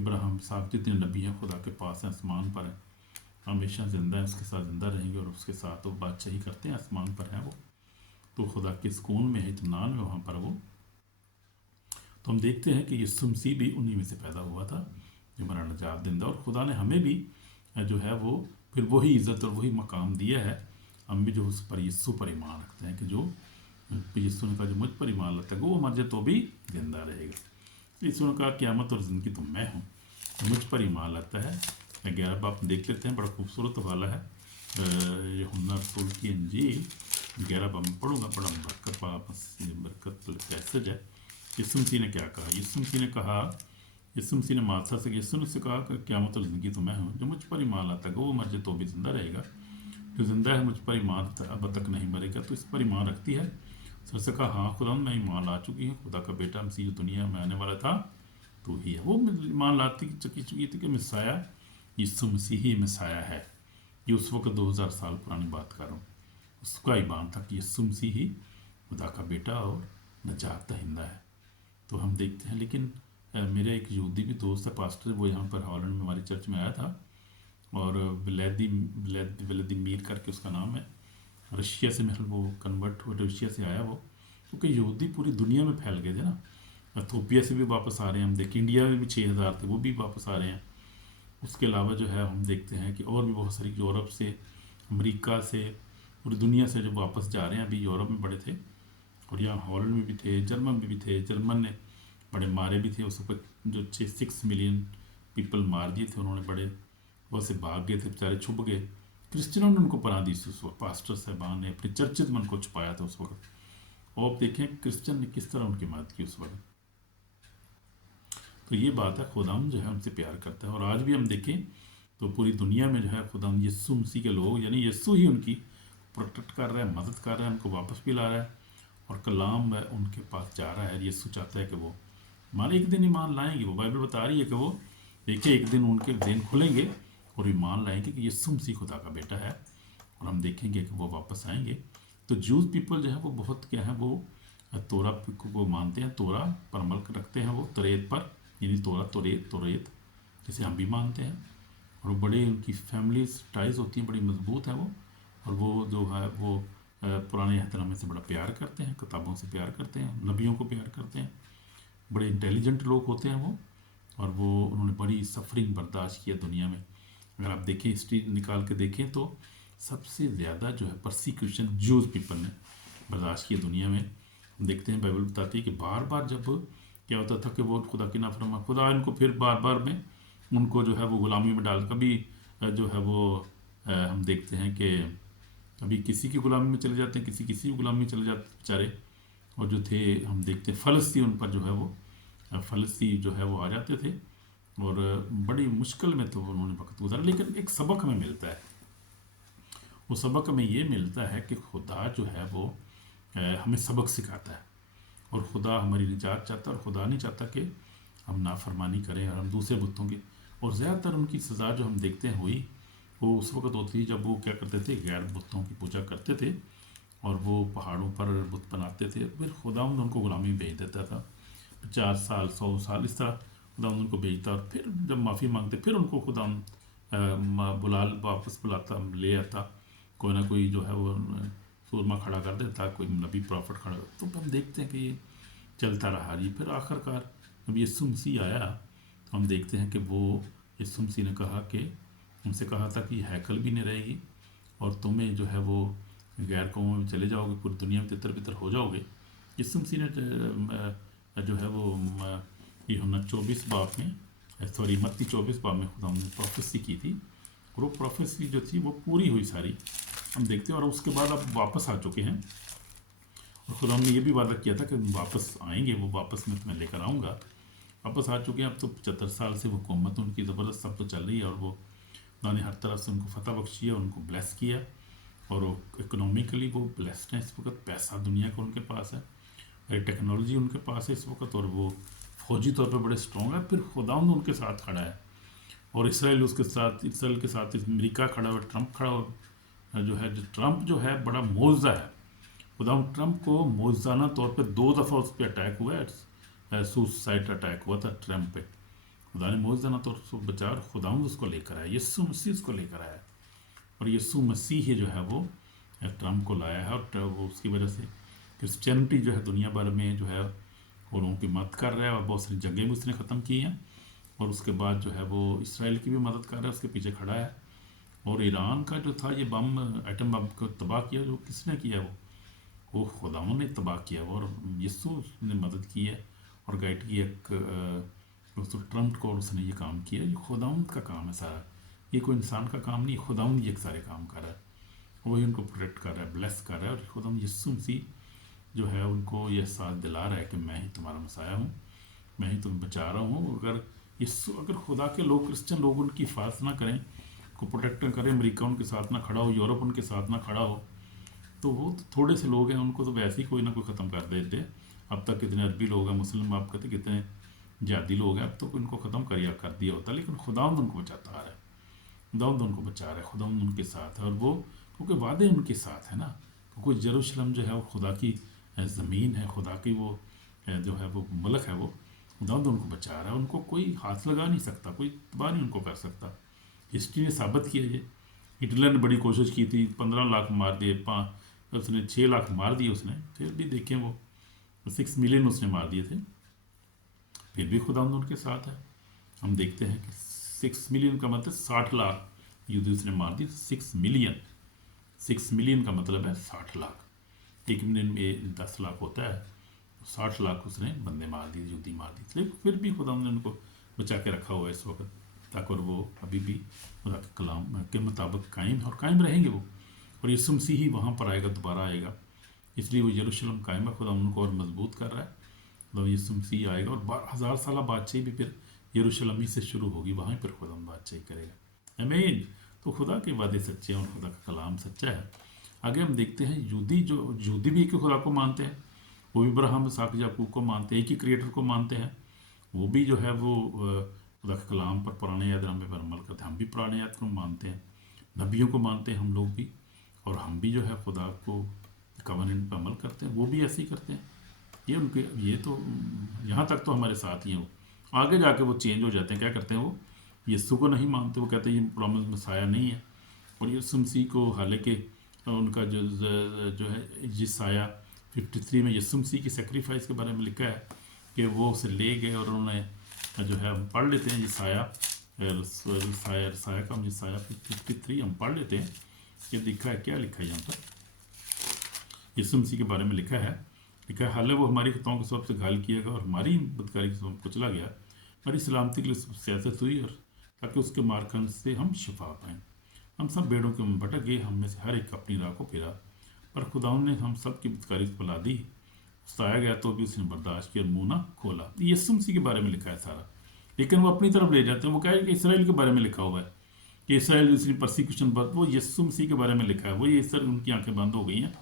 ابراہیم صاحب جتنے نبی ہیں خدا کے پاس ہیں، آسمان پر ہیں، ہمیشہ زندہ ہیں، اس کے ساتھ زندہ رہیں گے اور اس کے ساتھ وہ بادشاہی کرتے ہیں، آسمان پر ہیں وہ، تو خدا کے سکون میں ہے، اطمینان میں وہاں پر وہ۔ تو ہم دیکھتے ہیں کہ یسوع مسیح بھی انہی میں سے پیدا ہوا تھا جو ہمارا نجات دہندہ، اور خدا نے ہمیں بھی جو ہے وہ پھر وہی عزت اور وہی مقام دیا ہے، ہم بھی جو اس پر یسوع پر ایمان رکھتے ہیں، کہ جو یسوع نے کہا جو مجھ پر ایمان رکھتا ہے وہ مر جائے تو بھی زندہ رہے گا۔ یسوع نے کہا قیامت اور زندگی تو میں ہوں، مجھ پر ایمان رکھتا ہے۔ 11 باب دیکھ لیتے ہیں، بڑا خوبصورت حوالہ ہے یوحنا رسول کی انجیل 11 باب میں پڑھوں گا، بڑا برکت پیسج ہے۔ یسوع مسیح نے کیا کہا؟ یسوع مسیح نے مارتھا سے یسوع نے سے کہا کہ قیامت اور زندگی تو میں ہوں، جو مجھ پر ایمان لاتا ہے وہ مر جائے تو بھی زندہ رہے گا، جو زندہ ہے مجھ پر ایمان اب تک نہیں مرے گا، تو اس پر ایمان رکھتی ہے؟ سر سے کہا ہاں خدا میں ایمان لا چکی ہوں، خدا کا بیٹا مسیح جو دنیا میں آنے والا تھا تو ہی ہے۔ وہ ایمان لاتی چکی تھی کہ مسیح یسوع مسیح ہی مسیح ہے۔ یہ اس وقت 2000 سال پرانی بات کر رہا ہوں، اس کا ایمان تھا کہ یسوع مسیح ہی خدا کا بیٹا اور نجات دہندہ ہے۔ تو ہم دیکھتے ہیں، لیکن میرے ایک یہودی بھی دوست ہے پاسٹر، وہ یہاں پر ہالینڈ میں ہماری چرچ میں آیا تھا، اور ولادیمیر کر کے اس کا نام ہے، رشیا سے محل وہ کنورٹ ہوا، رشیا سے آیا وہ، کیونکہ یہودی پوری دنیا میں پھیل گئے تھے نا، ایتھوپیا سے بھی واپس آ رہے ہیں ہم دیکھیں، انڈیا میں بھی 6000 تھے وہ بھی واپس آ رہے ہیں۔ اس کے علاوہ جو ہے ہم دیکھتے ہیں کہ اور بھی بہت ساری یورپ سے، امریکہ سے، پوری دنیا سے جو واپس جا رہے ہیں۔ ابھی یورپ میں بڑے تھے، اور یہاں ہالینڈ میں بھی تھے، جرمن میں بھی تھے، جرمن نے بڑے مارے بھی تھے اس وقت، جو 6 ملین پیپل مار دیے تھے انہوں نے، بڑے بہت سے بھاگ گئے تھے بیچارے، چھپ گئے، کرسچنوں نے ان کو پناہ دی اس وقت، پاسٹر صاحبان نے اپنی چرچز میں ان کو چھپایا تھا اس وقت، اور آپ دیکھیں کرسچن نے کس طرح ان کی مدد کی اس وقت۔ تو یہ بات ہے، خداوند جو ہے ان سے پیار کرتا ہے، اور آج بھی ہم دیکھیں تو پوری دنیا میں جو ہے خداوند یسوع مسیح کے لوگ، یعنی یسوع ہی ان کی پروٹیکٹ کر رہا ہے، مدد کر رہا ہے، ان کو واپس بھی لا رہا ہے، اور کلام ان کے پاس جا رہا ہے۔ یسوع چاہتا ہے کہ وہ مان ایک دن ایمان لائیں گے، وہ بائبل بتا رہی ہے کہ وہ دیکھیں ایک دن ان کے ذہن کھلیں گے اور ایمان لائیں گے کہ یسوع مسیح خدا کا بیٹا ہے، اور ہم دیکھیں گے کہ وہ واپس آئیں گے۔ تو جوز پیپل جو ہے وہ بہت کیا ہے، وہ تورا کو مانتے ہیں، تورا پر عمل رکھتے ہیں، وہ توریت پر، یعنی تورا توریت جسے ہم بھی مانتے ہیں، اور بڑے ان کی فیملی ٹائز ہوتی ہیں، بڑی مضبوط ہیں وہ، اور وہ جو ہے وہ پرانے عہد نامے سے بڑا پیار کرتے ہیں، کتابوں سے پیار کرتے ہیں، نبیوں کو پیار کرتے ہیں، بڑے انٹیلیجنٹ لوگ ہوتے ہیں وہ، اور وہ انہوں نے بڑی سفرنگ برداشت کیا دنیا میں۔ اگر آپ دیکھیں ہسٹری نکال کے دیکھیں تو سب سے زیادہ جو ہے پرسیکیوشن جوز پیپل نے برداشت کی دنیا میں۔ ہم دیکھتے ہیں بائبل بتاتی ہے کہ بار بار جب کیا ہوتا تھا کہ وہ خدا کی نافرمان، خدا ان کو پھر بار بار میں ان کو جو ہے وہ غلامی میں ڈال، کبھی جو ہے وہ ہم دیکھتے ہیں کہ ابھی کسی کی غلامی میں چلے جاتے ہیں، کسی کی غلامی میں چلے جاتے بیچارے، اور جو تھے ہم دیکھتے ہیں فلسطین ان پر جو ہے وہ فلسطین جو ہے وہ آ جاتے تھے، اور بڑی مشکل میں تو انہوں نے وقت گزارا۔ لیکن ایک سبق ہمیں ملتا ہے، وہ سبق ہمیں یہ ملتا ہے کہ خدا جو ہے وہ ہمیں سبق سکھاتا ہے، اور خدا ہماری نجات چاہتا ہے، اور خدا نہیں چاہتا کہ ہم نافرمانی کریں اور ہم دوسرے بتوں کی، اور زیادہ تر ان کی سزا جو ہم دیکھتے ہیں ہوئی وہ اس وقت ہوتی ہے جب وہ کیا کرتے تھے، غیر بتوں کی پوجا کرتے تھے، اور وہ پہاڑوں پر بت بناتے تھے، پھر خدا ان کو غلامی بھیج دیتا تھا، 50 سال 100 سال اس طرح خدا ان کو بھیجتا، اور پھر جب معافی مانگتے پھر ان کو خدا واپس بلاتا، لے آتا، کوئی نہ کوئی جو ہے وہ سورما کھڑا کر دیتا، کوئی نبی پرافٹ کھڑا، تو ہم دیکھتے ہیں کہ یہ چلتا رہا جی۔ پھر آخر کار جب یسوع مسیح آیا تو ہم دیکھتے ہیں کہ وہ یسوع مسیح نے کہا کہ ان سے کہا تھا کہ یہ ہیکل بھی نہیں رہے گی، اور تمہیں جو ہے وہ غیر قوموں میں چلے جاؤ گے، پوری دنیا میں تتر بتر ہو جاؤ گے۔ یسوع مسیح نے جو ہے وہ یوحنا 24 باب میں متی 24 باب میں خدا نے پروفیسی کی تھی، اور وہ پروفیسی جو تھی وہ پوری ہوئی ساری ہم دیکھتے ہیں، اور اس کے بعد اب واپس آ چکے ہیں، اور خدا نے یہ بھی وعدہ کیا تھا کہ واپس آئیں گے، وہ واپس میں تمہیں لے کر آؤں گا۔ واپس آ چکے ہیں، اب تو 75 سال سے وہ حکومت ان کی زبردست سب تو چل رہی ہے، اور وہ خدا نے ہر طرف سے ان کو فتح بخشی ہے، اور ان کو بلیس کیا، اور وہ اکنومیکلی وہ بلیسڈ ہیں اس وقت، پیسہ دنیا کا ان کے پاس ہے، ٹیکنالوجی ان کے پاس ہے اس وقت، اور وہ فوجی طور پہ بڑے اسٹرانگ ہے۔ پھر خداوند ان کے ساتھ کھڑا ہے، اور اسرائیل کے ساتھ امریکہ کھڑا ہوا، ٹرمپ کھڑا ہوا، جو ہے ٹرمپ جو ہے بڑا معجزہ ہے۔ خداوند ٹرمپ کو معجزانہ طور پہ 2 دفعہ اس پہ اٹیک ہوا ہے، سوسائڈ اٹیک ہوا تھا ٹرمپ پہ، خدا نے معجزہ نہ تو اس کو بچایا، اور خداوند اس کو لے کر آیا، یسوع مسیح اس کو لے کر آیا، اور یسوع مسیح ہی جو ہے وہ ٹرمپ کو لایا ہے، اور وہ اس کی وجہ سے کرسچینٹی جو ہے دنیا بھر میں جو ہے وہ لوگوں کی مدد کر رہا ہے، اور بہت ساری جنگیں بھی اس نے ختم کی ہیں، اور اس کے بعد جو ہے وہ اسرائیل کی بھی مدد کر رہا ہے، اس کے پیچھے کھڑا ہے۔ اور ایران کا جو تھا یہ بم، ایٹم بم کو تباہ کیا، جو کس نے کیا وہ خداوند نے تباہ کیا، اور یسوع نے مدد کی ہے اور گائیڈ کی ایک ٹرمپ کو، اور اس نے یہ کام کیا، یہ خداوند کا کام ہے سارا، یہ کوئی انسان کا کام نہیں، خداوند یہ سارے کام کر رہا ہے، وہی ان کو پروٹیکٹ کر رہا ہے، بلیس کر رہا ہے، اور خداوند یسوع مسیح جو ہے ان کو یہ ساتھ دلا رہا ہے کہ میں ہی تمہارا مسایہ ہوں، میں ہی تمہیں بچا رہا ہوں۔ اگر خدا کے لوگ، کرسچن لوگ ان کی حفاظت نہ کریں، کو پروٹیکٹ نہ کریں، امریکہ ان کے ساتھ نہ کھڑا ہو، یورپ ان کے ساتھ نہ کھڑا ہو، تو وہ تھوڑے سے لوگ ہیں، ان کو تو ویسے ہی کوئی نہ کوئی ختم کر دیتے ہیں۔ اب تک کتنے عربی لوگ ہیں، مسلم آپ کہتے کتنے جہادی لوگ ہیں، اب تو ان کو ختم کر دیا ہوتا ہے، لیکن خداوند ان کو بچاتا آ رہا ہے، خداوند ان کو بچا رہا ہے، خداوند ان کے ساتھ ہے، اور وہ کیونکہ وعدے ان کے ساتھ ہے نا، کیونکہ یروشلم جو ہے وہ خدا کی زمین ہے، خدا کی وہ جو ہے وہ ملک ہے، وہ خداوند ان کو بچا رہا ہے، ان کو کوئی ہاتھ لگا نہیں سکتا، کوئی تباہ نہیں ان کو کر سکتا۔ ہسٹری نے ثابت کیا یہ، ہٹلر نے بڑی کوشش کی تھی، 15 لاکھ مار دیے، اس نے 6 لاکھ مار دیے، اس نے پھر بھی دیکھیں وہ 6 ملین اس نے مار دیے تھے، پھر بھی خداوند ان کے ساتھ ہے۔ ہم دیکھتے ہیں کہ 6 ملین کا مطلب 60 لاکھ یہودی اس نے مار دی، 6 ملین کا مطلب ہے 60 لاکھ، 1 ملین میں 10 لاکھ ہوتا ہے، 60 لاکھ اس نے بندے مار دیے، یہودی مار دی، لیکن پھر بھی خداوند نے ان کو بچا کے رکھا ہوا ہے اس وقت، تاکہ وہ ابھی بھی خدا کے کلام کے مطابق قائم ہے، اور قائم رہیں گے وہ، اور یسوع مسیح ہی وہاں پر آئے گا، دوبارہ آئے گا، اس لیے وہ یروشلم قائم ہے، خدا ان کو اور مضبوط کر رہا ہے، خدا یسوع مسیح آئے گا، اور 1000 سالہ بادشاہی بھی پھر یروشلم ہی سے شروع ہوگی، وہیں پر خدا بادشاہی کرے گا، آمین۔ تو خدا کے وعدے سچے ہیں اور خدا کا کلام سچا ہے۔ آگے ہم دیکھتے ہیں یہودی بھی ایک ہی خدا کو مانتے ہیں، وہ بھی ابراہیم، اسحاق، یعقوب کو مانتے ہیں، ایک ہی کریٹر کو مانتے ہیں، وہ بھی جو ہے وہ خدا کے کلام پر، پرانے عہد نامے پر عمل کرتے ہیں، ہم بھی پرانے عہد کو مانتے ہیں، نبیوں کو مانتے ہیں ہم لوگ بھی، اور ہم بھی جو ہے خدا کو قوانین پر عمل کرتے ہیں، وہ بھی ایسے ہی کرتے ہیں، یہ تو یہاں تک تو ہمارے ساتھ ہی ہیں، وہ آگے جا کے وہ چینج ہو جاتے ہیں، کیا کرتے ہیں وہ یسوع کو نہیں مانتے، وہ کہتے ہیں یہ پرامس مسیح نہیں ہے، اور یسوع مسیح کو، حالانکہ ان کا جو ہے یسایہ 53 میں یسوع مسیح کی سیکریفائس کے بارے میں لکھا ہے کہ وہ اسے لے گئے، اور انہوں نے جو ہے، ہم پڑھ لیتے ہیں یسایہ کا، 53 ہم پڑھ لیتے ہیں، یہ لکھا ہے، کیا لکھا ہے یہاں پر، یسوع مسیح کے بارے میں لکھا ہے، حالانکہ وہ ہماری خطاؤں کے سبب سے گھائل کیا گیا، اور ہماری بدکاری کے سبب کچلا گیا، ہماری سلامتی کے لیے سیاست ہوئی، اور تاکہ اس کے مارکن سے ہم شفا پائیں، ہم سب بیڑوں کے بھٹک گئے، ہم میں سے ہر ایک اپنی راہ کو پھرا، پر خداوند نے ہم سب کی بدکاری پلا دی، ستایا گیا تو بھی اس نے برداشت کیا اور منہ نہ کھولا۔ یسوع مسیح کے بارے میں لکھا ہے سارا، لیکن وہ اپنی طرف لے جاتے ہیں، وہ کہا ہے کہ اسرائیل کے بارے میں لکھا ہوا ہے کہ اسرائیل اس کی پرسیکیوشن پر، وہ یسوع مسیح کے بارے میں لکھا ہے، وہ یہ اس طرح ان کی آنکھیں بند ہو گئی ہیں،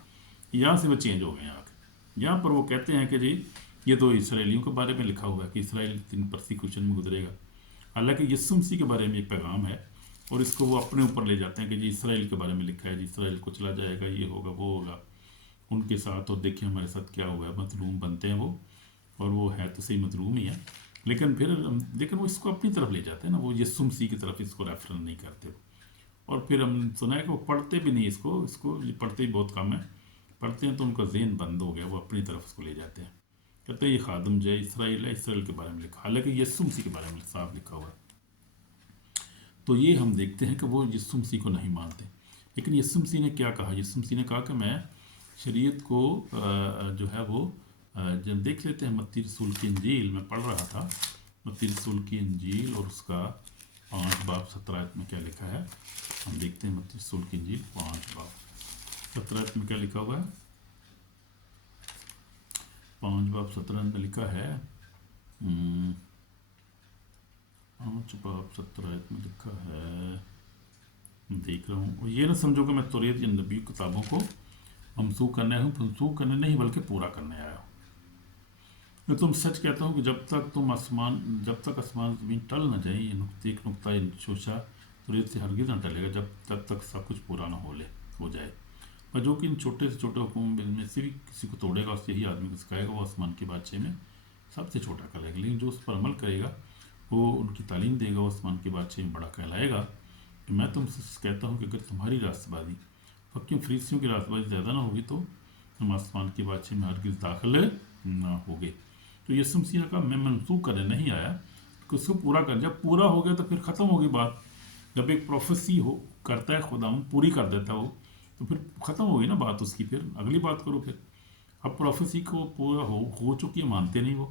یہاں سے وہ چینج ہو گئے ہیں آگے، یہاں پر وہ کہتے ہیں کہ جی یہ تو اسرائیلیوں کے بارے میں لکھا ہوا ہے کہ اسرائیل ان پرسیکیوشن میں گزرے گا، حالانکہ یسوع مسیح کے بارے میں ایک پیغام ہے، اور اس کو وہ اپنے اوپر لے جاتے ہیں کہ جی اسرائیل کے بارے میں لکھا ہے، جی اسرائیل کو چلا جائے گا، یہ ہوگا وہ ہوگا ان کے ساتھ، اور دیکھیں ہمارے ساتھ کیا ہوا ہے، مظلوم بنتے ہیں وہ، اور وہ ہے تو صحیح مظلوم ہی ہے، لیکن وہ اس کو اپنی طرف لے جاتے ہیں نا، وہ یسوع مسیح کی طرف اس کو ریفرنس نہیں کرتے، اور پھر ہم سنا ہے کہ وہ پڑھتے بھی نہیں اس کو پڑھتے ہی بہت کم ہے، پڑھتے ہیں تو ان کا ذہن بند ہو گیا، وہ اپنی طرف اس کو لے جاتے ہیں، کہتے ہیں یہ خادم جو ہے اسرائیل ہے، اسرائیل کے بارے میں لکھا، حالانکہ یسوع مسیح کے بارے میں صاف لکھا ہوا ہے۔ تو یہ ہم دیکھتے ہیں کہ وہ یسوع مسیح کو نہیں مانتے، لیکن یسوع مسیح نے کیا کہا، یسوع مسیح نے کہا کہ میں شریعت کو جو ہے وہ جب دیکھ لیتے ہیں، متی رسول کی انجیل میں پڑھ رہا تھا، متی رسول کی انجیل اور اس کا 5 باب 17 میں کیا لکھا ہے، ہم دیکھتے ہیں متی رسول کی انجیل 5 باب 17 میں کیا لکھا ہوا ہے، 5 باب 17 میں لکھا ہے، 5 باب 17 میں لکھا ہے، دیکھ رہا ہوں، اور یہ نہ سمجھو کہ میں توریت یا نبی کتابوں کو منسوخ کرنے نہیں بلکہ پورا کرنے آیا ہوں، میں تم سچ کہتا ہوں کہ جب تک آسمان زمین ٹل نہ جائیں، یہ ایک نقطہ شوشہ توریت سے ہرگز نہ ٹلے گا، جب تک سب کچھ پورا نہ ہو جائے، اور جو کہ ان چھوٹے سے چھوٹے حکم میں سے بھی کسی کو توڑے گا، اس یہی آدمی کو سکھائے گا، وہ آسمان کے بادشاہ میں سب سے چھوٹا کرے گا، لیکن جو اس پر عمل کرے گا وہ ان کی تعلیم دے گا، آسمان کے بادشاہ میں بڑا کہلائے گا کہ میں تم سے کہتا ہوں کہ اگر تمہاری راست بازی فقیوں فریسیوں کی راست بازی زیادہ نہ ہوگی تو ہم آسمان کی بادشاہ میں ہرگز داخل نہ ہوگے۔ تو یسوع مسیح نے کہا میں منسوخ کرنے نہیں آیا کہ اس کو پورا کر، جب پورا ہو گیا تو پھر ختم ہوگی بات۔ جب ایک پروفیسی ہو کرتا ہے خدا پوری کر دیتا ہو تو پھر ختم ہوگی نا بات اس کی، پھر اگلی بات کرو۔ پھر اب پروفیسی کو پورا ہو چکی ہے، مانتے نہیں، وہ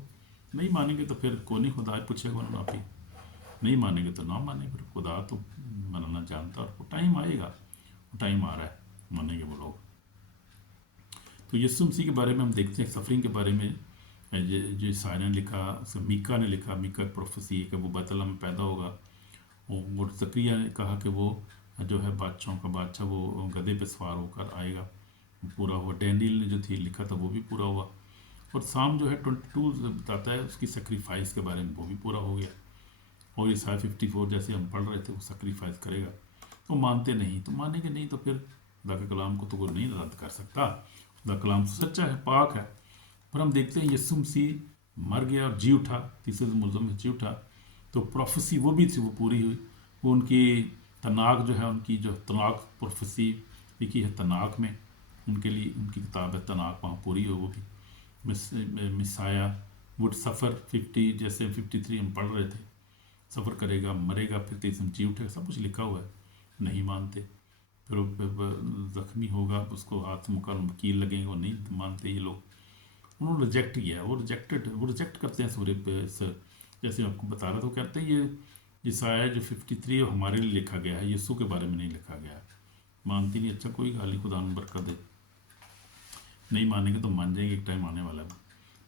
نہیں مانیں گے تو پھر کون نہیں خدا پوچھے گا انہوں آپ ہی، نہیں مانیں گے تو نہ مانیں، پھر خدا تو منانا جانتا، اور وہ ٹائم آئے گا، وہ ٹائم آ رہا ہے مانیں گے وہ لوگ۔ تو یسوع مسیح کے بارے میں ہم دیکھتے ہیں سفرنگ کے بارے میں، جو عیسائی نے لکھا، میکا نے لکھا، میکا ایک پروفیسی ہے کہ وہ بیت لحم میں پیدا ہوگا۔ اور زکریا نے کہا کہ وہ جو ہے بادشاہوں کا بادشاہ وہ گدھے پہ سوار ہو کر آئے گا، پورا ہوا۔ ڈینیل نے جو تھی لکھا تھا وہ بھی پورا ہوا۔ اور سام جو ہے 22 بتاتا ہے اس کی سیکریفائس کے بارے میں، وہ بھی پورا ہو گیا۔ اور عیسائی 54 جیسے ہم پڑھ رہے تھے وہ سیکریفائس کرے گا، تو مانتے نہیں، تو مانیں گے نہیں تو پھر خدا کے کلام کو تو وہ نہیں رد کر سکتا۔ خدا کلام سچا ہے، پاک ہے۔ اور ہم دیکھتے ہیں یسوع مسیح مر گیا اور جی اٹھا، تیسرے ملزم میں جی اٹھا، تو پروفیسی وہ بھی تھی، وہ پوری ہوئی۔ وہ ان کی تناک جو ہے، ان کی جو تناک پروفیسی لکھی ہے تناک میں، ان کے لیے ان کی کتاب ہے تناک، وہاں پوری ہو وہ بھی۔ مسایا وڈ سفر 50 جیسے 53 ہم پڑھ رہے تھے، سفر کرے گا، مرے گا، پھر تیسرے جی اٹھے گا، سب کچھ لکھا ہوا ہے، نہیں مانتے۔ پھر وہ زخمی ہوگا، اس کو ہاتھ وکیل لگیں گے، وہ نہیں مانتے یہ لوگ، انہوں نے ریجیکٹ کیا، وہ ریجیکٹ کرتے ہیں سورے پہ۔ جیسے آپ کو بتا رہا تھا، وہ کہتے ہیں یہ عیسائی جو 53 ہمارے لیے لکھا گیا ہے، یسوع کے بارے میں نہیں لکھا گیا ہے، مانتی نہیں۔ اچھا کوئی گالی، خدا ان برکت دے، نہیں مانیں گے تو مان جائیں گے، ایک ٹائم آنے والا ہے۔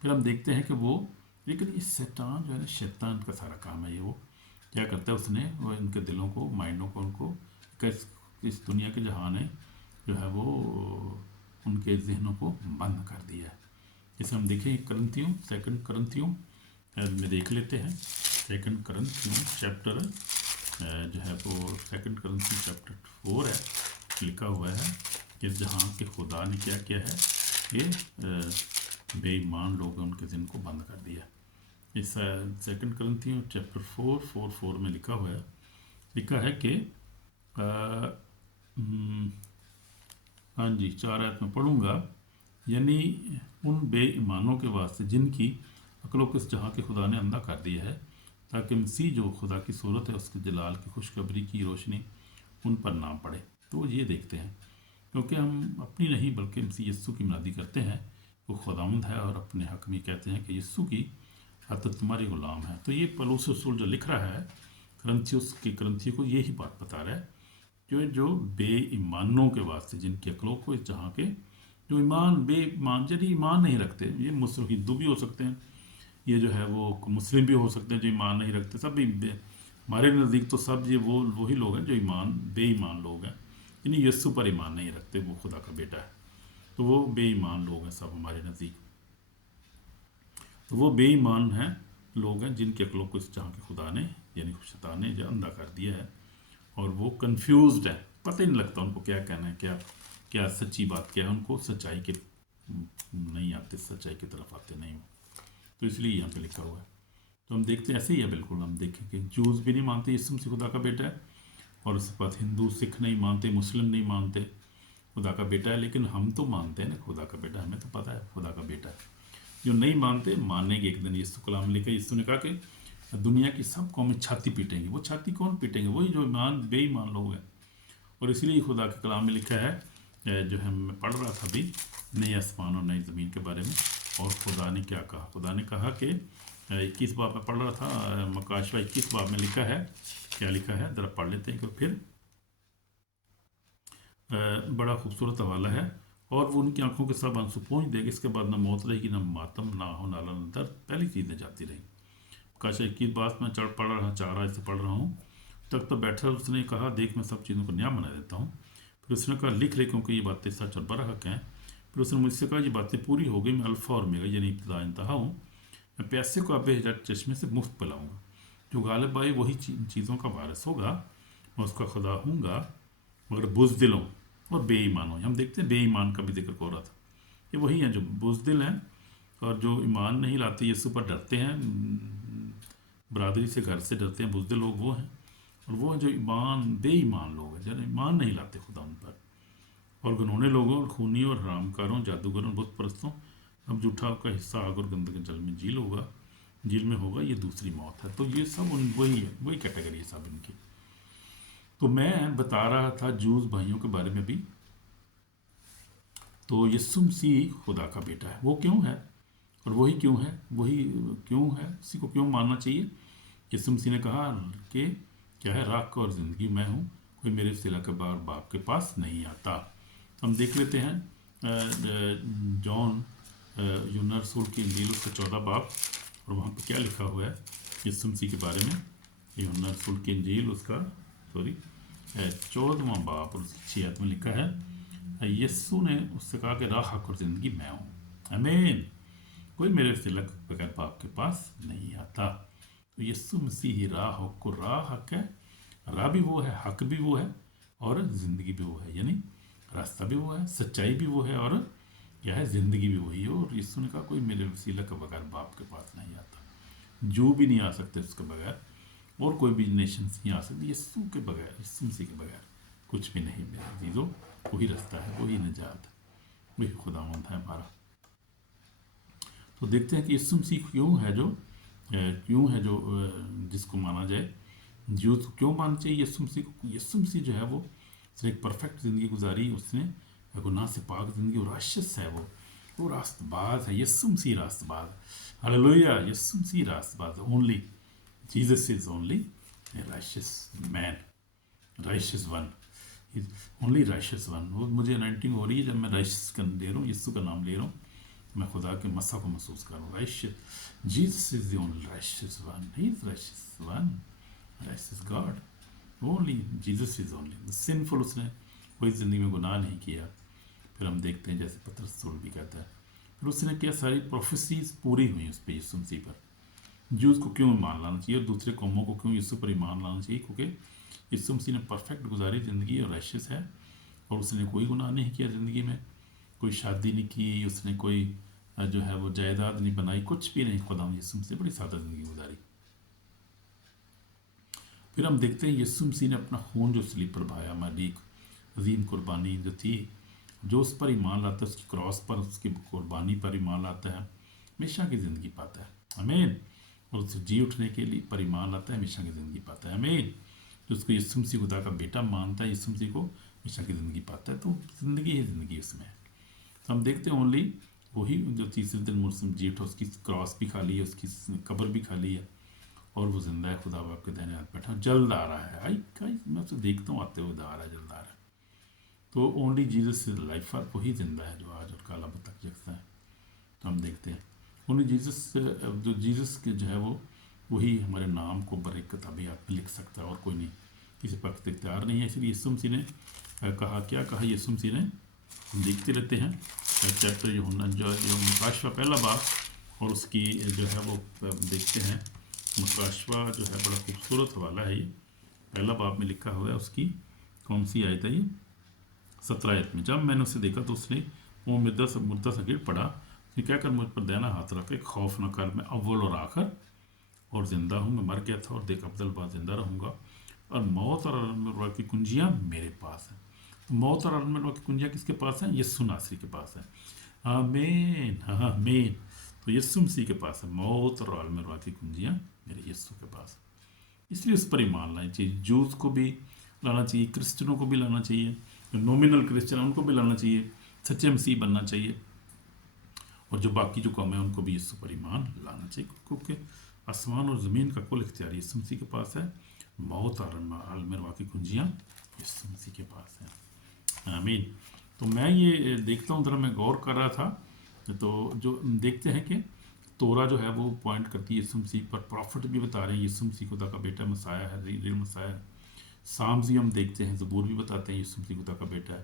پھر ہم دیکھتے ہیں کہ وہ، لیکن یہ شیطان جو ہے نا، شیطان کا سارا کام ہے، یہ وہ کیا کرتا ہے، اس نے وہ ان کے دلوں کو، مائنڈوں کو، ان کو اس دنیا کے جہان ہے جو ہے وہ ان کے ذہنوں کو بند کر دیا ہے۔ جیسے ہم دیکھیں کرنتھیوں، سیکنڈ کرنتھیوں میں دیکھ لیتے ہیں، سیکنڈ کرنتھیوں چیپٹر جو ہے وہ سیکنڈ کرنتھیوں چیپٹر 4 ہے، لکھا ہوا ہے کہ جہاں کے خدا نے کیا کیا ہے، یہ بے ایمان لوگ ان کے ذہن کو بند کر دیا۔ اس سیکنڈ کرنتھیوں چیپٹر 4 میں لکھا ہوا ہے، لکھا ہے کہ ہاں جی 4 آیت میں پڑھوں گا، یعنی ان بے ایمانوں کے واسطے جن کی عقلوں کو اس جہاں کے خدا نے اندھا کر دیا ہے، تاکہ مسیح جو خدا کی صورت ہے اس کے جلال کی خوشخبری کی روشنی ان پر نہ پڑے۔ تو یہ دیکھتے ہیں، کیونکہ ہم اپنی نہیں بلکہ مسیح یسوع کی منادی کرتے ہیں، وہ خداوند ہے، اور اپنے حق میں کہتے ہیں کہ یسوع کی حضرت تمہاری غلام ہے۔ تو یہ پولس رسول جو لکھ رہا ہے کرنتھیوں کو، یہی بات بتا رہا ہے، جو بے ایمانوں کے واسطے جن کی عقلوں کو اس جہاں کے، جو بے ایمان یعنی ایمان نہیں رکھتے، یہ مسلم ہندو بھی ہو سکتے ہیں، یہ جو ہے وہ مسلم بھی ہو سکتے ہیں جو ایمان نہیں رکھتے، سب بھی ہمارے نزدیک تو سب یہ وہی لوگ ہیں جو بے ایمان لوگ ہیں، یعنی یسوع پر ایمان نہیں رکھتے، وہ خدا کا بیٹا ہے، تو وہ بے ایمان لوگ ہیں سب ہمارے نزدیک۔ تو وہ بے ایمان ہیں لوگ ہیں جن کی عقلوں کو اس جہاں کے خدا نے یعنی شیطان نے جو اندھا کر دیا ہے، اور وہ کنفیوزڈ ہے، پتہ ہی نہیں لگتا ان کو کیا کہنا ہے، کیا سچی بات کیا ہے، ان کو سچائی کے نہیں آتے، سچائی کی طرف آتے نہیں ہو، تو اس لیے یہاں پہ لکھا ہوا ہے۔ تو ہم دیکھتے ہیں ایسے ہی ہے بالکل، ہم دیکھیں کہ جوز بھی نہیں مانتے یسوع مسیح خدا کا بیٹا ہے، اور اس کے بعد ہندو سکھ نہیں مانتے، مسلم نہیں مانتے خدا کا بیٹا ہے، لیکن ہم تو مانتے ہیں نا خدا کا بیٹا، ہمیں تو پتہ ہے خدا کا بیٹا ہے۔ جو نہیں مانتے مانیں گے ایک دن، یسوع کلام لکھا، یسوع نے کہا کہ دنیا کی سب قومیں چھاتی پیٹیں گی، وہ چھاتی کون پیٹیں گے؟ وہی جو بے ایمان لوگ ہیں۔ اور اسی لیے خدا کے کلام میں لکھا ہے، جو ہے میں پڑھ رہا تھا ابھی، نئے آسمان اور نئی زمین کے بارے میں، اور خدا نے کیا کہا، خدا نے کہا کہ 21 باب میں پڑھ رہا تھا، مکاشوہ 21 باب میں لکھا ہے، کیا لکھا ہے ذرا پڑھ لیتے ہیں کہ پھر بڑا خوبصورت حوالہ ہے، اور وہ ان کی آنکھوں کے سب آنسو پہنچ دے گا، اس کے بعد نہ موت رہے گی، نہ ماتم، نہ ہو، نہ درد، پہلی چیزیں جاتی رہیں۔ مکاشوہ 21 بات میں پڑھ رہا 4 آیت سے پڑھ رہا ہوں، تک تو بیٹھا اس نے کہا، دیکھ میں سب چیزوں کو نیا بنا دیتا ہوں۔ پھر اس نے کہا، لکھ لے، کیونکہ یہ باتیں سچ اور برحق ہیں۔ پھر اس نے مجھ سے کہا، یہ باتیں پوری ہو گئی، میں الفا اور اومیگا یعنی ابتدا انتہا ہوں، میں پیاسے کو آب حیات چشمے سے مفت پلاؤں گا، جو غالب آئے وہی چیزوں کا وارث ہوگا، میں اس کا خدا ہوں گا، مگر بزدلوں اور بے ایمانوں، ہم دیکھتے ہیں بے ایمان کا بھی ذکر ہو رہا تھا، یہ وہی ہیں جو بزدل ہیں اور جو ایمان نہیں لاتے، یسوع پر ڈرتے ہیں، برادری سے گھر سے ڈرتے ہیں بزدل لوگ وہ ہیں، اور وہ ہیں جو بے ایمان لوگ ہیں، جنہیں ایمان نہیں لاتے خدا ان پر، اور گنونے لوگوں اور خونیوں اور حرام کاروں، جادوگروں، بت پرستوں، اب جھوٹا کا حصہ آگ اور گندگی جل میں جیل میں ہوگا، یہ دوسری موت ہے۔ تو یہ سب وہی ہے، وہی کیٹیگری ہے سب ان کی۔ تو میں بتا رہا تھا جوز بھائیوں کے بارے میں بھی، تو یسوع مسیح خدا کا بیٹا ہے، وہ کیوں ہے اور وہی کیوں ہے، اسی کو کیوں ماننا چاہیے؟ یسوع مسیح نے کہا کہ کیا ہے، راہ اور زندگی میں ہوں، کوئی میرے صلہ کے بار باپ کے پاس نہیں آتا۔ تو ہم دیکھ لیتے ہیں جون یوحنا رسول کی انجیل اس کا 14 باب، اور وہاں پہ کیا لکھا ہوا ہے یسوع مسیح کے بارے میں۔ یوحنا رسول کی انجیل اس کا 14واں باب اور اس کی 6 آیت میں لکھا ہے، یسوع نے اس سے کہا کہ راہ حق اور زندگی میں ہوں، آمین، کوئی میرے سے لگ بغیر باپ کے پاس نہیں آتا۔ تو یسوع مسیح ہی راہ حق ہے، راہ بھی وہ ہے، حق بھی وہ ہے، اور زندگی بھی وہ ہے، یعنی راستہ بھی وہ ہے، سچائی بھی وہ ہے، اور کیا ہے، زندگی بھی وہی ہے۔ اور یسوع نے کہا کوئی میرے وسیلہ کے بغیر باپ کے پاس نہیں آتا، جو بھی نہیں آ سکتے اس کے بغیر، اور کوئی بھی نیشنز نہیں آ سکتی یسوع کے بغیر، یسوع مسیح کے بغیر کچھ بھی نہیں میرے عزیزو۔ وہی راستہ ہے، وہی نجات ہے، وہی خداوند ہے ہمارا۔ تو دیکھتے ہیں کہ یسوع مسیح کیوں ہے جو جس کو مانا جائے، جو کیوں ماننا چاہیے یسوع مسیح کو؟ یسوع مسیح جو ہے وہ ایک پرفیکٹ زندگی گزاری، اس نے گناہ سے پاک زندگی، اور راشس ہے، وہ راست باز ہے، یسوع مسیح راست باز، ہاللویا، یسوع مسیح راست باز، only Jesus is only righteous man, righteous one, only righteous one. وہ مجھے انائنٹنگ ہو رہی ہے جب میں رائشس کا لے رہا ہوں، یسوع کا نام لے رہا ہوں، میں خدا کے مسا کو محسوس کر رہا ہوں۔ Righteous, Jesus is the only righteous one, he is righteous one, righteous God, only Jesus is only sinful, اس نے کوئی زندگی میں گناہ نہیں کیا۔ پھر ہم دیکھتے ہیں جیسے پطرس رسول بھی کہتا ہے، پھر اس نے کیا ساری پروفیسیز پوری ہوئی اس پہ، یسوع مسیح پر۔ جوز کو کیوں ایمان لانا چاہیے اور دوسرے قوموں کو کیوں یسوع پر ایمان لانا چاہیے؟ کیونکہ یسوع مسیح نے پرفیکٹ گزاری زندگی، اور رائشس ہے، اور اس نے کوئی گناہ نہیں کیا زندگی میں، کوئی شادی نہیں کی، اس نے کوئی جو ہے وہ جائیداد نہیں بنائی، کچھ بھی نہیں، خدا یسوع مسیح بڑی سادہ زندگی گزاری۔ پھر ہم دیکھتے ہیں یسوع مسیح نے اپنا خون جو صلیب پر بہایا، ہماری عظیم قربانی جو تھی، جو اس پر ایمان لاتا ہے، اس کی کراس پر، اس کی قربانی پر ایمان لاتا ہے، ہمیشہ کی زندگی پاتا ہے، آمین، اور اس جی اٹھنے کے لیے پر ایمان لاتا ہے، ہمیشہ کی زندگی پاتا ہے، آمین۔ جو اس کو یسوع مسیح خدا کا بیٹا مانتا ہے، یسوع مسیح کو ہمیشہ کی زندگی پاتا ہے، تو زندگی ہی زندگی اس میں ہے۔ تو ہم دیکھتے ہیں اونلی وہی جو تیسرے دن مرسم جی اٹھا، اس کی کراس بھی کھا لی ہے، اس کی قبر بھی کھا لی ہے، اور وہ زندہ ہے، خدا باپ کے دائیں ہاتھ بیٹھا، جلد آ رہا ہے، میں اسے دیکھتا ہوں آتے ہوئے، آ رہا ہے، جلد آ رہا ہے۔ تو اونلی جیزس از لائف، وہی زندہ ہے جو آج اور کل اب تک جگتا ہے۔ تو ہم دیکھتے ہیں اونلی جیزس، جو جیزس کے جو ہے وہ وہی ہمارے نام کو برے کتابیات میں لکھ سکتا ہے، اور کوئی نہیں، کسی پر اختیار نہیں ہے۔ اس لیے یسوع مسیح نے کہا، کیا کہا یسوع مسیح نے؟ ہم دیکھتے رہتے ہیں چیپٹر یوحنا جو مکاشفہ پہلا باب، اور اس کی جو ہے وہ دیکھتے ہیں، مکاشفہ جو ہے بڑا خوبصورت حوالہ ہے، یہ پہلا باب میں لکھا ہوا ہے، اس کی کون سی آیت ہے؟ یہ 17 آیت میں، جب میں نے اسے دیکھا تو اس نے وہ مردہ سے گر پڑا، اس نے کہہ کر مجھ پر دینا ہاتھ رکھا، خوف نہ کر، میں اول اور آخر اور زندہ ہوں، میں مر گیا تھا اور دیکھ ابدل بعد زندہ رہوں گا، اور موت اور عالم الارواح کی کنجیاں میرے پاس ہیں۔ تو موت اور عالم الارواح کی کنجیاں کس کے پاس ہیں؟ یسوع ناصری کے پاس ہیں، آمین، آمین۔ تو یسوع مسیح کے پاس ہے موت اور عالم الارواح کی کنجیاں، میرے یسوع کے پاس ہیں، اس لیے اس پر ایمان لانا چاہیے۔ جوز کو بھی لانا چاہیے، کرسچنوں کو بھی لانا چاہیے، نومینل کرسچن ان کو بھی لانا چاہیے، سچے مسیح بننا چاہیے، اور جو باقی جو قوم ہیں ان کو بھی یسوع پر ایمان لانا چاہیے، کیونکہ آسمان اور زمین کا کل اختیار یسوع مسیح کے پاس ہے، موت اور عالم الارواح کی کنجیاں یسوع مسیح کے پاس ہیں، آمین۔ تو میں یہ دیکھتا ہوں، ذرا میں غور کر رہا تھا، تو جو دیکھتے ہیں کہ تورا جو ہے وہ پوائنٹ کرتی ہے یسوع مسیح پر، پروفٹ بھی بتا رہے ہیں یسوع مسیح خدا کا بیٹا مسایا ہے، ریل مسایا ہے، سامزی ہم دیکھتے ہیں، زبور بھی بتاتے ہیں یسوع مسیح خدا کا بیٹا ہے،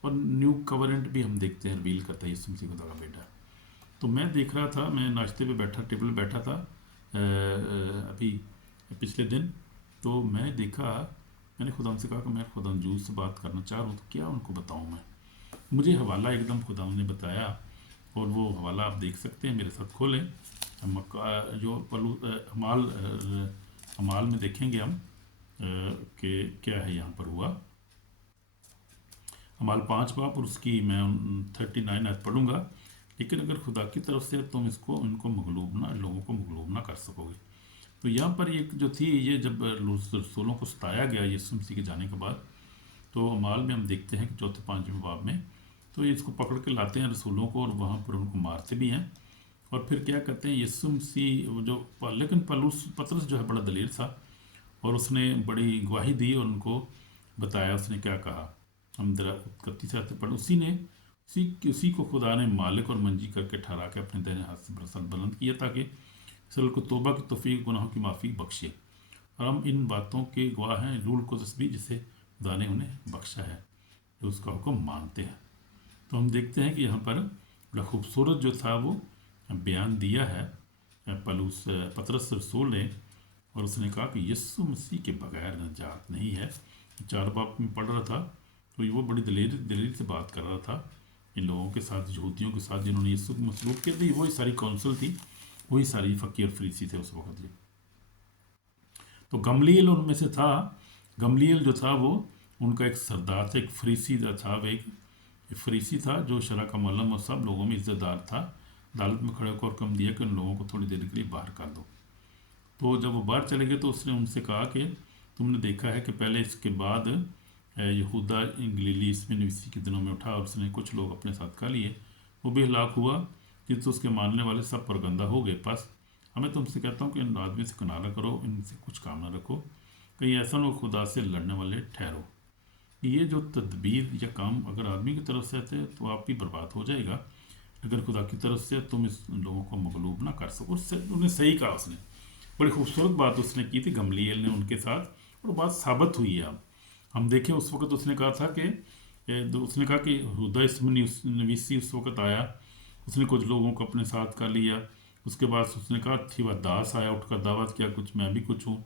اور نیو کورنٹ بھی ہم دیکھتے ہیں ریویل کرتا ہے یسوع مسیح خدا کا بیٹا ہے۔ تو میں دیکھ رہا تھا، میں ناشتے پہ بیٹھا، ٹیبل بیٹھا تھا ابھی پچھلے دن، تو میں دیکھا، میں نے خدا سے کہا کہ میں خدا جوز سے بات کرنا چاہ رہا ہوں، تو کیا ان کو بتاؤں میں؟ مجھے حوالہ ایک دم خدا نے بتایا، اور وہ حوالہ آپ دیکھ سکتے ہیں، میرے ساتھ کھولیں، جو امال میں دیکھیں گے ہم کہ کیا ہے یہاں پر ہوا. امال 5 باب اور اس کی میں 39 آیت پڑھوں گا. لیکن اگر خدا کی طرف سے تم ان کو لوگوں کو مغلوب نہ کر سکو گے. تو یہاں پر ایک جو تھی، یہ جب رسولوں کو ستایا گیا یسوع مسیح کے جانے کے بعد، تو امال میں ہم دیکھتے ہیں کہ 4-5 باب میں تو یہ اس کو پکڑ کے لاتے ہیں رسولوں کو، اور وہاں پر ان کو مارتے بھی ہیں. اور پھر کیا کرتے ہیں یسوع مسیح لیکن پطرس جو ہے بڑا دلیر تھا، اور اس نے بڑی گواہی دی اور ان کو بتایا. اس نے کیا کہا، ہم 31 آیت پڑھ، اسی کو خدا نے مالک اور منجی کر کے ٹھہرا کے اپنے دائیں ہاتھ سے برسات بلند کیا تاکہ اسرائیل کو توبہ کی توفیق، گناہوں کی معافی بخشے. اور ہم ان باتوں کے گواہ ہیں، روح القدس بھی جسے خدا نے انہیں بخشا ہے، جو اس کا حکم مانتے ہیں. تو ہم دیکھتے ہیں کہ یہاں پر بڑا خوبصورت جو تھا وہ بیان دیا ہے پطرس رسول نے. اور اس نے کہا کہ یسوع مسیح کے بغیر نجات نہیں ہے. 4 باب میں پڑھ رہا تھا تو وہ بڑی دلیری سے بات کر رہا تھا ان لوگوں کے ساتھ، یہودیوں کے ساتھ جنہوں نے یسوع کو مصلوب کیا تھی. وہی ساری کونسل تھی، وہی ساری فقی اور فریسی تھے اس وقت. تو گملیل ان میں سے تھا. گملیل جو تھا وہ ان کا ایک سردار تھا، ایک فریسی تھا. وہ ایک فریسی تھا جو شرع کا معلم اور سب لوگوں میں عزت دار تھا. عدالت میں کھڑے ہو کر حکم دیا کہ ان لوگوں کو تھوڑی دیر کے لیے باہر کر دو. تو جب وہ باہر چلے گئے تو اس نے ان سے کہا کہ تم نے دیکھا ہے کہ پہلے اس کے بعد یہودا گلیلی اس میں نویسی کے دنوں میں اٹھا، اور اس نے کچھ لوگ اپنے ساتھ کر لیے. وہ بھی ہلاک ہوا جس سے اس کے ماننے والے سب پر گندہ ہو گئے. پس ہمیں تم سے کہتا ہوں کہ ان آدمی سے کنارہ کرو، ان سے کچھ کام نہ رکھو، کہیں ایسا نہ خدا سے لڑنے والے ٹھہرو. یہ جو تدبیر یا کام اگر آدمی کی طرف سے آتے تو آپ بھی برباد ہو جائے گا. اگر خدا کی طرف سے تم اس لوگوں کو مغلوب نہ کر سکو. انہیں صحیح کہا. اس نے بڑی خوبصورت بات اس نے کی تھی گملیل نے ان کے ساتھ، اور بات ثابت ہوئی ہے. اب ہم دیکھیں اس وقت اس نے کہا تھا کہ یہودا نویسی اس وقت آیا، اس نے کچھ لوگوں کو اپنے ساتھ کر لیا. اس کے بعد اس نے کہا تھیوداس آیا، اٹھ کر دعوت کیا کچھ میں بھی کچھ ہوں،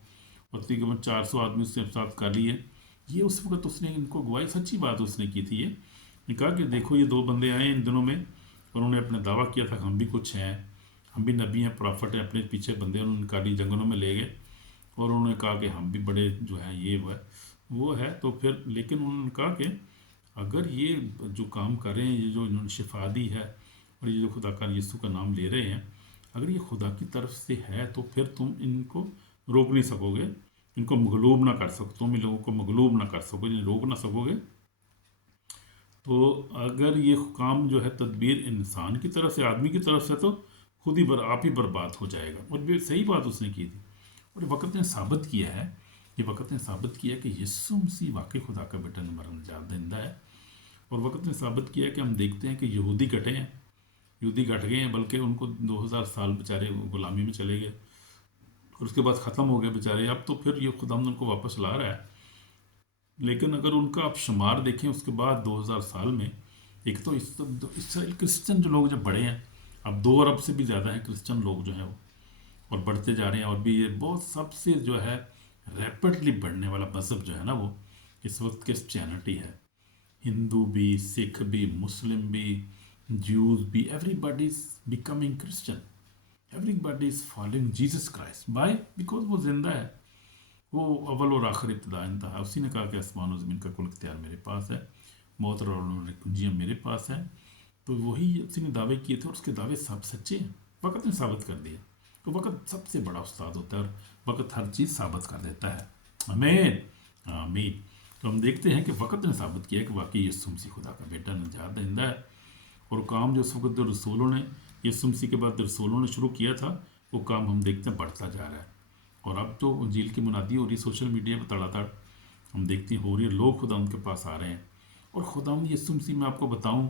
اور تقریباً 400 آدمی اس سے ساتھ کر لیے. یہ اس وقت اس نے ان کو گواہی، سچی بات اس نے کی تھی. یہ کہا کہ دیکھو یہ 2 بندے آئے ان دنوں میں، اور انہوں نے اپنے دعویٰ کیا تھا کہ ہم بھی کچھ ہیں، ہم بھی نبی ہیں، پرافٹ ہیں. اپنے پیچھے بندے انہوں نے نکالی، جنگلوں میں لے گئے، اور انہوں نے کہا کہ ہم بھی بڑے جو ہیں یہ وہ ہے. تو پھر لیکن انہوں نے کہا کہ اگر یہ جو کام کر رہے ہیں، یہ جو انہوں نے شفا دی ہے، اور یہ جو خدا کا یسوع کا نام لے رہے ہیں، اگر یہ خدا کی طرف سے ہے تو پھر تم ان کو روک نہیں سکو گے، ان کو مغلوب نہ کر سکو، تم ان لوگوں کو مغلوب نہ کر سکو، انہیں روک نہ سکو گے. تو اگر یہ کام جو ہے تدبیر انسان کی طرف سے، آدمی کی طرف سے، تو خود ہی آپ ہی برباد ہو جائے گا. اور بھی صحیح بات اس نے کی تھی. اور وقت نے ثابت کیا ہے، یہ وقت نے ثابت کیا کہ یسوع مسیح واقعی خدا کا بیٹا نجات دہندہ ہے. اور وقت نے ثابت کیا کہ ہم دیکھتے ہیں کہ یہودی گٹے ہیں، یہودی گٹ گئے ہیں، بلکہ ان کو 2000 سال بیچارے غلامی میں چلے گئے، اور اس کے بعد ختم ہو گئے بیچارے. اب تو پھر یہ خدا ان کو واپس لا رہا ہے. لیکن اگر ان کا آپ شمار دیکھیں اس کے بعد 2000 سال میں، ایک تو اسرائیل کرسچن جو لوگ جب بڑھے ہیں، اب 2 ارب سے بھی زیادہ ہیں کرسچن لوگ جو ہیں وہ، اور بڑھتے جا رہے ہیں. اور بھی یہ بہت سب سے جو ہے ریپڈلی بڑھنے والا مذہب جو ہے نا وہ اس وقت کرسچینٹی ہے. ہندو بھی، سکھ بھی، مسلم بھی، جیوز بھی، every body is becoming Christian. Every body is following Jesus Christ. By because وہ زندہ ہے، وہ اول اور آخر ابتدا انتہا. اسی نے کہا کہ آسمان و زمین کا کل اختیار میرے پاس ہے، موت اور کنجیاں میرے پاس ہیں. تو وہی اسی نے دعوے کیے تھے، اور اس کے دعوے سب سچے ہیں. وقت نے ثابت کر دیا. تو وقت سب سے بڑا استاد ہوتا ہے، اور وقت ہر چیز ثابت کر دیتا ہے. آمین آمین. تو ہم دیکھتے ہیں کہ وقت نے ثابت کیا کہ واقعی یسوع مسیح خدا کا بیٹا نجات دہندہ ہے. اور کام جو اس وقت جو رسولوں نے، یسوع مسیح کے بعد رسولوں نے شروع کیا تھا، وہ کام ہم دیکھتے ہیں بڑھتا جا رہا ہے. اور اب تو انجیل کی منادی ہو رہی ہے سوشل میڈیا پہ تڑا تڑ، ہم دیکھتے ہیں ہو رہی ہے. لوگ خدا ان کے پاس آ رہے ہیں. اور خدا یسوع مسیح میں آپ کو بتاؤں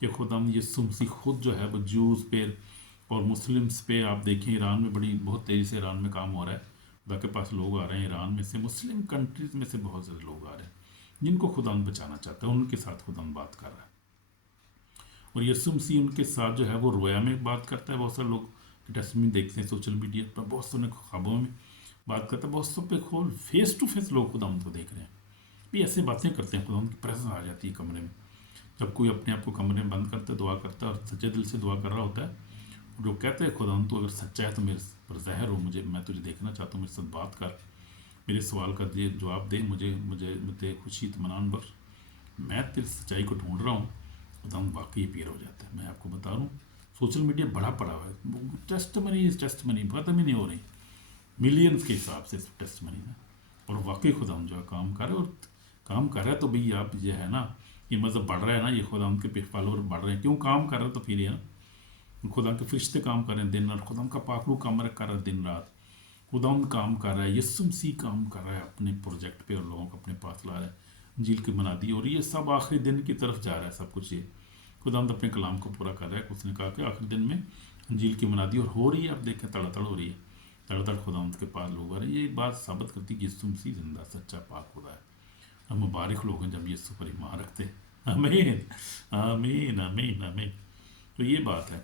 کہ خدا یسوع مسیح خود جو ہے وہ جوز پہ اور مسلمس پہ، آپ دیکھیں ایران میں بہت تیزی سے ایران میں کام ہو رہا ہے. خدا کے پاس لوگ آ رہے ہیں ایران میں سے، مسلم کنٹریز میں سے بہت زیادہ لوگ آ رہے ہیں جن کو خدا بچانا چاہتا ہے. ان کے ساتھ خدا بات کر رہا ہے. اور یسوع مسیح ان کے ساتھ جو ہے وہ رویا میں بات کرتا ہے. بہت سارے لوگ ٹیسٹمنی دیکھتے ہیں سوشل میڈیا پر، بہت سارے خوابوں میں بات کرتا ہے. بہت سب پہ فیس ٹو فیس لوگ خدا ان کو دیکھ رہے ہیں. بھی ایسے باتیں کرتے ہیں، خدا ان کی پریزنس آ جاتی ہے کمرے میں. جب کوئی اپنے آپ کو کمرے میں بند کرتا ہے، دعا کرتا ہے اور سچے دل سے دعا کر رہا ہوتا ہے، جو کہتے ہیں خدا تو اگر سچا ہے تو میرے پر ظاہر ہو، مجھے، میں تجھے دیکھنا چاہتا ہوں، میرے ساتھ بات کر، میرے سوال کا جواب دے، مجھے خوشی اطمینان بخش، میں تیری سچائی کو ڈھونڈ رہا ہوں۔ خدا واقعی پیر ہو جاتا ہے۔ میں آپ کو بتا رہا ہوں، سوشل میڈیا بڑا پڑا ہوا ہے، ٹیسٹ منی ختم ہی نہیں ہو رہی، ملینز کے حساب سے ٹیسٹ منی ہے، اور واقعی خدا جو ہے کام کر رہا ہے، اور کام کر رہا ہے تو بھئی آپ یہ ہے نا، یہ مذہب بڑھ رہا ہے نا، یہ خدا کے فالوور بڑھ رہے ہیں، کیوں کام کر رہا ہے تو پھر یہ نا، خدا کے فرشتے کام کر رہے ہیں دن رات، خدا کا پاک کام کر رہا ہے دن رات، خدا کام کر رہا ہے، یسوع مسیح کام کر رہا ہے اپنے پروجیکٹ پہ، اور لوگوں کو اپنے پاس لا رہا ہے، انجیل کی منادی، اور یہ سب آخری دن کی طرف جا رہا ہے سب کچھ، یہ خدا اپنے کلام کو پورا کر رہا ہے۔ اس نے کہا کہ آخری دن میں انجیل کی منادی اور ہو رہی ہے، اب دیکھیں تڑ تڑ ہو رہی ہے، تڑ تڑ خدا کے پاس لوگ آ رہے ہیں۔ یہ بات ثابت کرتی کہ یسوع مسیح زندہ سچا پاک خدا ہے۔ ہم مبارک لوگ ہیں جب یسوع پر ایمان رکھتے ہیں۔ آمین آمین آمین آمین۔ تو یہ بات ہے،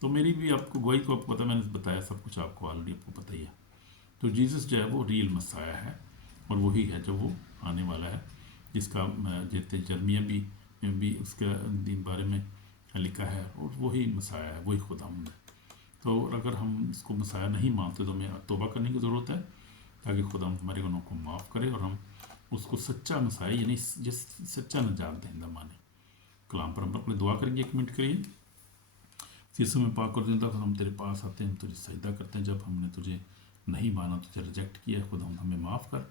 تو میری بھی آپ کو گواہی کو آپ کو پتہ، میں نے بتایا سب کچھ آپ کو آلریڈی، آپ کو پتہ ہی ہے۔ تو جیسس جو ہے وہ ریئل مسایہ ہے، اور وہی ہے جو وہ آنے والا ہے، جس کا جیتے جرمیہ بھی اس کے بارے میں لکھا ہے، اور وہی مسایہ ہے، وہی خدا ہے۔ تو اگر ہم اس کو مسایہ نہیں مانتے تو ہمیں توبہ کرنے کی ضرورت ہے، تاکہ خدا ہمارے گناہوں کو معاف کرے، اور ہم اس کو سچا مسایہ، یعنی جس سچا نجات دہندہ مانے۔ کلام پر ہم اپنے دعا کریں گے، 1 منٹ کے لیے۔ یسوع میں پاک اور زندہ ہم تیرے پاس آتے ہیں، ہم تجھے سجدہ کرتے ہیں، جب ہم نے تجھے نہیں مانا، تجھے ریجیکٹ کیا ہے، خدا ہمیں معاف کر،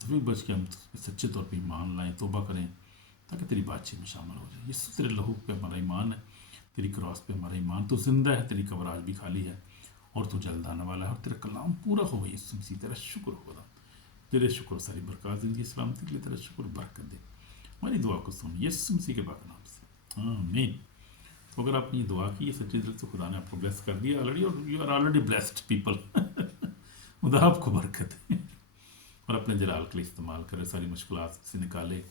تو بچ کے ہم سچے طور پہ ایمان لائیں، توبہ کریں، تاکہ تیری بادشاہی میں شامل ہو جائے۔ یسوع تیرے لہو پہ ہمارا ایمان ہے، تیری کراس پہ ہمارا ایمان، تو زندہ ہے، تیری قبر آج بھی خالی ہے، اور تو جلد آنے والا ہے، اور تیرا کلام پورا ہو گئی۔ یسوع مسیح تیرا شکر ہو خدا، تیرے شکر، ساری برکات، زندگی سلامتی کے لیے تیرا شکر، برکت دے، ہماری دعا کو سن یسوع مسیح کے پاک نام سے، آمین۔ تو اگر آپ نے یہ دعا کی ہے سچے دل سے، خدا نے آپ کو بلیس کر دیا آلریڈی، اور you are already blessed people. خدا آپ کو برکت ہے، اور اپنے جلال کے لیے استعمال کرے، ساری مشکلات سے نکالے،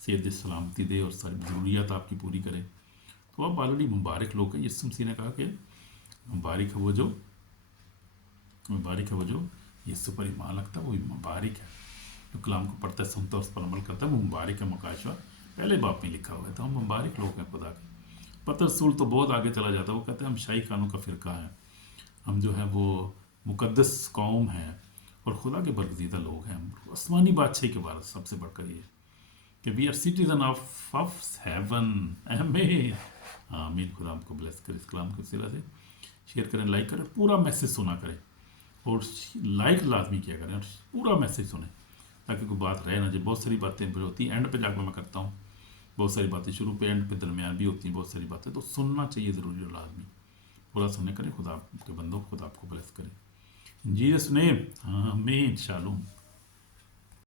صحت سلامتی دے، اور ساری ضروریات آپ کی پوری کرے۔ تو آپ آلریڈی مبارک لوگ ہیں۔ یسوع مسیح نے کہا کہ مبارک ہے وہ جو یسوع پر ایمان رکھتا ہے، وہی مبارک ہے، جو کلام کو پڑھتا ہے، سنتا ہے، اس پر عمل کرتا ہے، وہ مبارک ہے۔ مکاشوہ پہلے باپ میں لکھا ہوا ہے۔ تو ہم مبارک لوگ ہیں خدا کے۔ پتر رسول تو بہت آگے چلا جاتا ہے، وہ کہتے ہیں ہم شاہی خانوں کا فرقہ ہیں، ہم جو ہے وہ مقدس قوم ہیں، اور خدا کے برگزیدہ لوگ ہیں، آسمانی بادشاہی کے بارے سب سے بڑھ کر یہ کہ we are citizen of heaven. آمین آمین۔ خدا ہم کو بلیس کرے، اس کلام کے وسیلہ سے شیئر کریں، لائک کریں، پورا میسیج سنا کریں، اور لائک لازمی کیا کریں، اور پورا میسیج سنیں، تاکہ کوئی بات رہے نہ جائے۔ بہت ساری باتیں ہوتی ہیں اینڈ پہ جا کے میں کرتا ہوں، بہت ساری باتیں شروع پہ، اینڈ پہ، درمیان بھی ہوتی ہیں، بہت ساری باتیں، تو سننا چاہیے ضروری اور لازمی، پورا سننے کریں۔ خدا کے بندوں، خدا آپ کو بلیس کرے، جیسس نیم، آمین، شالوم۔